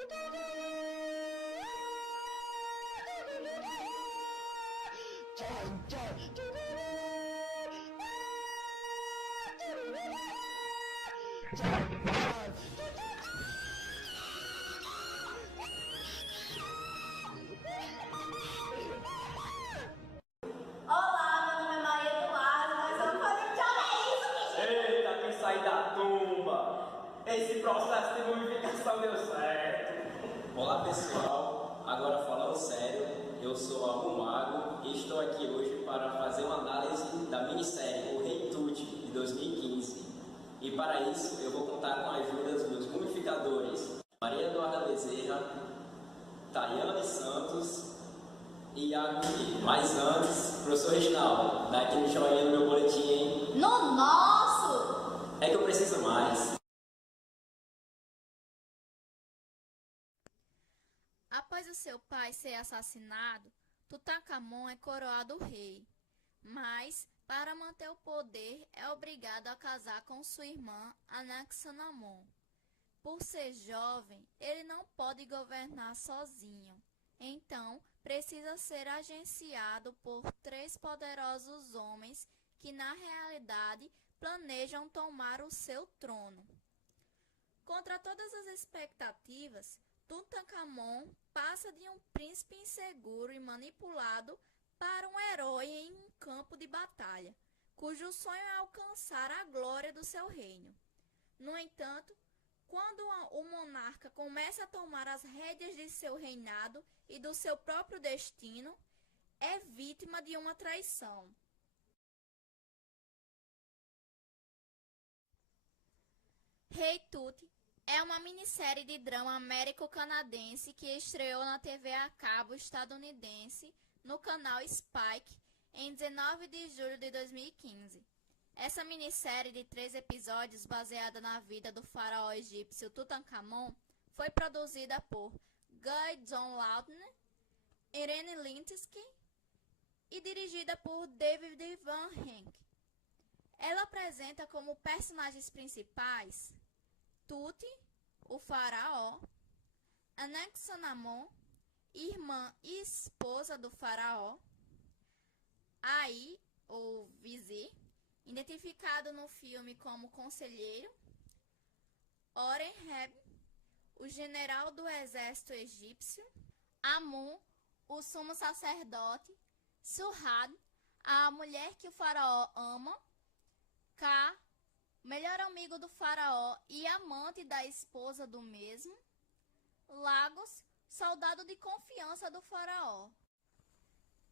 Olá, meu nome é Maria Eduardo, mas eu não falei tchau, é isso, bicho? Eita, quem sai da tumba! Esse processo de mumificação deu certo! Olá pessoal, agora falando sério, eu sou Algum Mago e estou aqui hoje para fazer uma análise da minissérie O Rei Tut de 2015. E para isso eu vou contar com a ajuda dos meus mumificadores Maria Eduarda Bezerra, Tayane Santos e Iago Guilherme. Mas antes, professor Reginaldo, dá aquele joinha no meu boletim, hein? No nosso! É que eu preciso mais. Após o seu pai ser assassinado, Tutankhamon é coroado rei, mas, para manter o poder, é obrigado a casar com sua irmã Anaxenamon. Por ser jovem, ele não pode governar sozinho, então precisa ser agenciado por 3 poderosos homens que, na realidade, planejam tomar o seu trono. Contra todas as expectativas, Tutankhamon passa de um príncipe inseguro e manipulado para um herói em um campo de batalha, cujo sonho é alcançar a glória do seu reino. No entanto, quando o monarca começa a tomar as rédeas de seu reinado e do seu próprio destino, é vítima de uma traição. Rei Tut é uma minissérie de drama américo-canadense que estreou na TV a cabo estadunidense no canal Spike em 19 de julho de 2015. Essa minissérie de 3 episódios, baseada na vida do faraó egípcio Tutankhamon, foi produzida por Guy John Lautner, Irene Lindsky e dirigida por David Van Henk. Ela apresenta como personagens principais Tut, o faraó, Anaxenamon, irmã e esposa do faraó, Ai, ou vizir, identificado no filme como conselheiro, Oren-Heb, o general do exército egípcio, Amun, o sumo sacerdote, Surrad, a mulher que o faraó ama, Ka, melhor amigo do faraó e amante da esposa do mesmo, Lagos, soldado de confiança do faraó.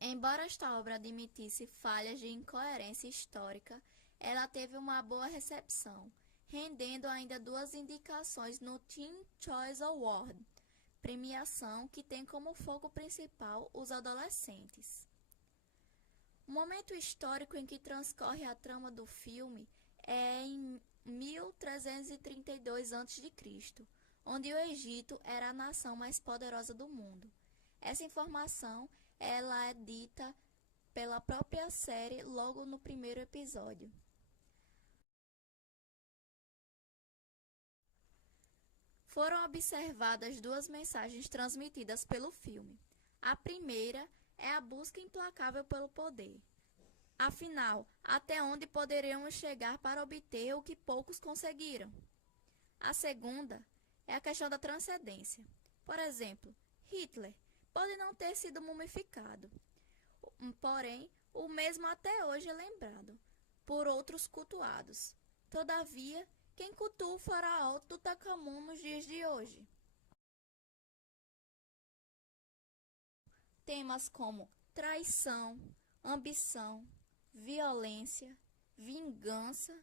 Embora esta obra admitisse falhas de incoerência histórica, ela teve uma boa recepção, rendendo ainda 2 indicações no Teen Choice Award, premiação que tem como foco principal os adolescentes. O momento histórico em que transcorre a trama do filme é em 1332 a.C., onde o Egito era a nação mais poderosa do mundo. Essa informação ela é dita pela própria série logo no primeiro episódio. Foram observadas 2 mensagens transmitidas pelo filme. A primeira é a busca implacável pelo poder. Afinal, até onde poderíamos chegar para obter o que poucos conseguiram? A segunda é a questão da transcendência. Por exemplo, Hitler pode não ter sido mumificado, porém, o mesmo até hoje é lembrado, por outros cultuados. Todavia, quem cultua o faraó Tutankhamon nos dias de hoje? Temas como traição, ambição, violência, vingança,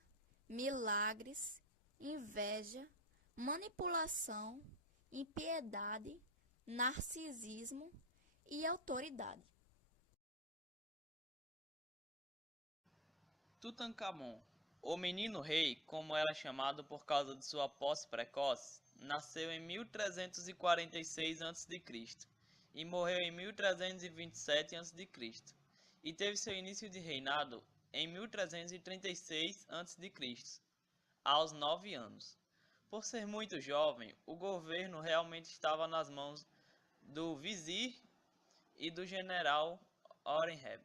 milagres, inveja, manipulação, impiedade, narcisismo e autoridade. Tutankhamon, o menino rei, como era chamado por causa de sua posse precoce, nasceu em 1346 a.C. e morreu em 1327 a.C. e teve seu início de reinado em 1336 a.C., aos 9 anos. Por ser muito jovem, o governo realmente estava nas mãos do vizir e do general Horemheb.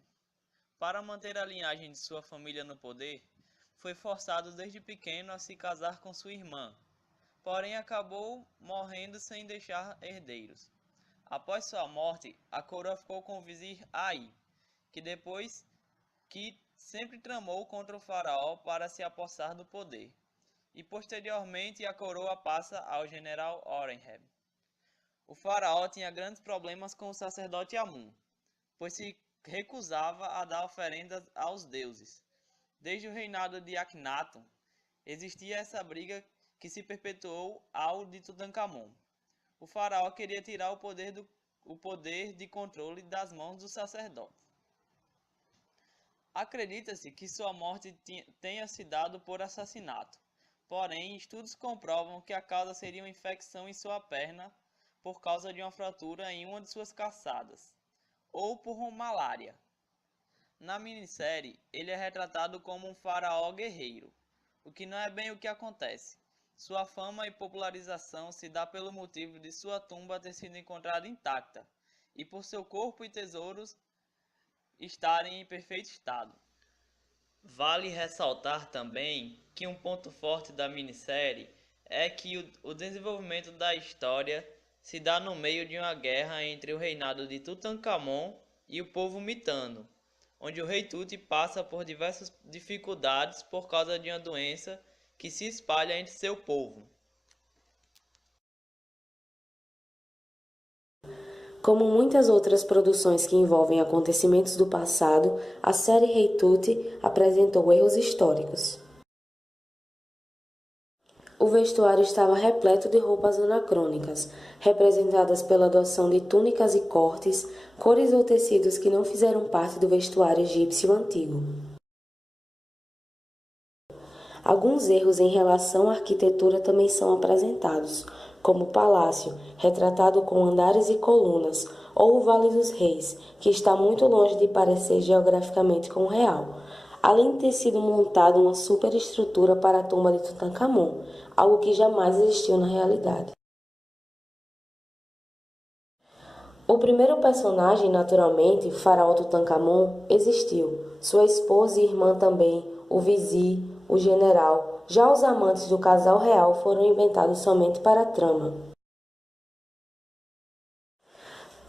Para manter a linhagem de sua família no poder, foi forçado desde pequeno a se casar com sua irmã, porém acabou morrendo sem deixar herdeiros. Após sua morte, a coroa ficou com o vizir Ai, que sempre tramou contra o faraó para se apossar do poder, e posteriormente a coroa passa ao general Horemheb. O faraó tinha grandes problemas com o sacerdote Amun, pois se recusava a dar oferendas aos deuses. Desde o reinado de Akhenaton, existia essa briga que se perpetuou ao de Tutankhamon. O faraó queria tirar o poder de controle das mãos dos sacerdotes. Acredita-se que sua morte tenha se dado por assassinato, porém estudos comprovam que a causa seria uma infecção em sua perna por causa de uma fratura em uma de suas caçadas, ou por uma malária. Na minissérie, ele é retratado como um faraó guerreiro, o que não é bem o que acontece. Sua fama e popularização se dá pelo motivo de sua tumba ter sido encontrada intacta, e por seu corpo e tesouros estarem em perfeito estado. Vale ressaltar também que um ponto forte da minissérie é que o desenvolvimento da história se dá no meio de uma guerra entre o reinado de Tutankhamon e o povo mitano, onde o rei Tut passa por diversas dificuldades por causa de uma doença que se espalha entre seu povo. Como muitas outras produções que envolvem acontecimentos do passado, a série Rei Tut apresentou erros históricos. O vestuário estava repleto de roupas anacrônicas, representadas pela adoção de túnicas e cortes, cores ou tecidos que não fizeram parte do vestuário egípcio antigo. Alguns erros em relação à arquitetura também são apresentados, como o palácio, retratado com andares e colunas, ou o Vale dos Reis, que está muito longe de parecer geograficamente com o real, além de ter sido montada uma superestrutura para a tumba de Tutankhamon, algo que jamais existiu na realidade. O primeiro personagem, naturalmente, o faraó Tutankhamon, existiu. Sua esposa e irmã também, o vizir, o general. Já os amantes do casal real foram inventados somente para a trama.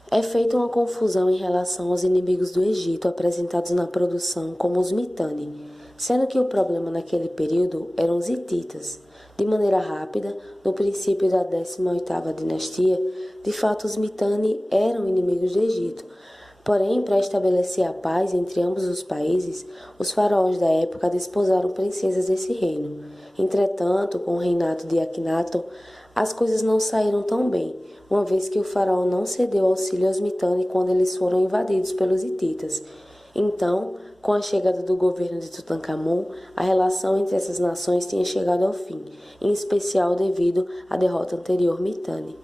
É feita uma confusão em relação aos inimigos do Egito apresentados na produção como os Mitanni, sendo que o problema naquele período eram os hititas. De maneira rápida, no princípio da 18ª dinastia, de fato os Mitanni eram inimigos do Egito. Porém, para estabelecer a paz entre ambos os países, os faraós da época desposaram princesas desse reino. Entretanto, com o reinado de Akhenaton, as coisas não saíram tão bem, uma vez que o faraó não cedeu auxílio aos Mitanni quando eles foram invadidos pelos hititas. Então, com a chegada do governo de Tutankhamon, a relação entre essas nações tinha chegado ao fim, em especial devido à derrota anterior Mitanni.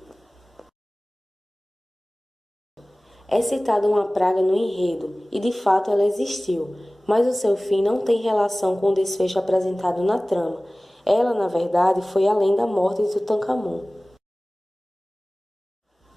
É citada uma praga no enredo, e de fato ela existiu, mas o seu fim não tem relação com o desfecho apresentado na trama. Ela, na verdade, foi além da morte de Tutankhamon.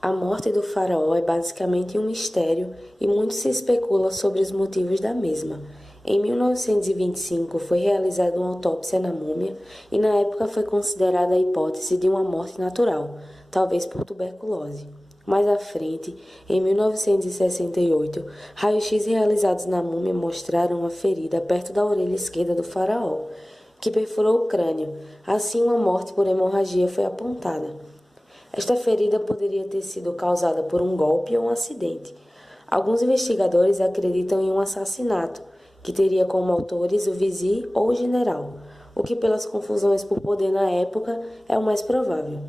A morte do faraó é basicamente um mistério e muito se especula sobre os motivos da mesma. Em 1925 foi realizada uma autópsia na múmia e na época foi considerada a hipótese de uma morte natural, talvez por tuberculose. Mais à frente, em 1968, raios-x realizados na múmia mostraram uma ferida perto da orelha esquerda do faraó, que perfurou o crânio. Assim, uma morte por hemorragia foi apontada. Esta ferida poderia ter sido causada por um golpe ou um acidente. Alguns investigadores acreditam em um assassinato, que teria como autores o vizir ou o general, o que pelas confusões por poder na época é o mais provável.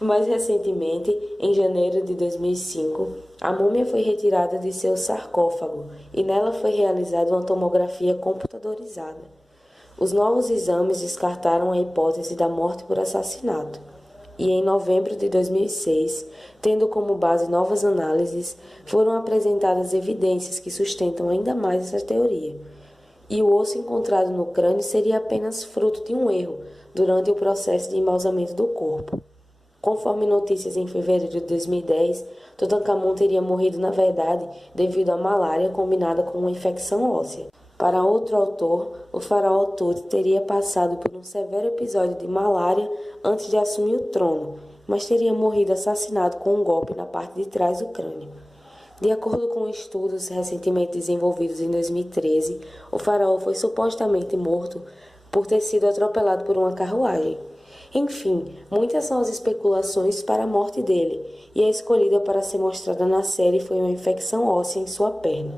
Mais recentemente, em janeiro de 2005, a múmia foi retirada de seu sarcófago e nela foi realizada uma tomografia computadorizada. Os novos exames descartaram a hipótese da morte por assassinato. E em novembro de 2006, tendo como base novas análises, foram apresentadas evidências que sustentam ainda mais essa teoria. E o osso encontrado no crânio seria apenas fruto de um erro, durante o processo de embalsamento do corpo. Conforme notícias em fevereiro de 2010, Tutankhamon teria morrido na verdade devido à malária combinada com uma infecção óssea. Para outro autor, o faraó Tut teria passado por um severo episódio de malária antes de assumir o trono, mas teria morrido assassinado com um golpe na parte de trás do crânio. De acordo com estudos recentemente desenvolvidos em 2013, o faraó foi supostamente morto por ter sido atropelado por uma carruagem. Enfim, muitas são as especulações para a morte dele, e a escolhida para ser mostrada na série foi uma infecção óssea em sua perna.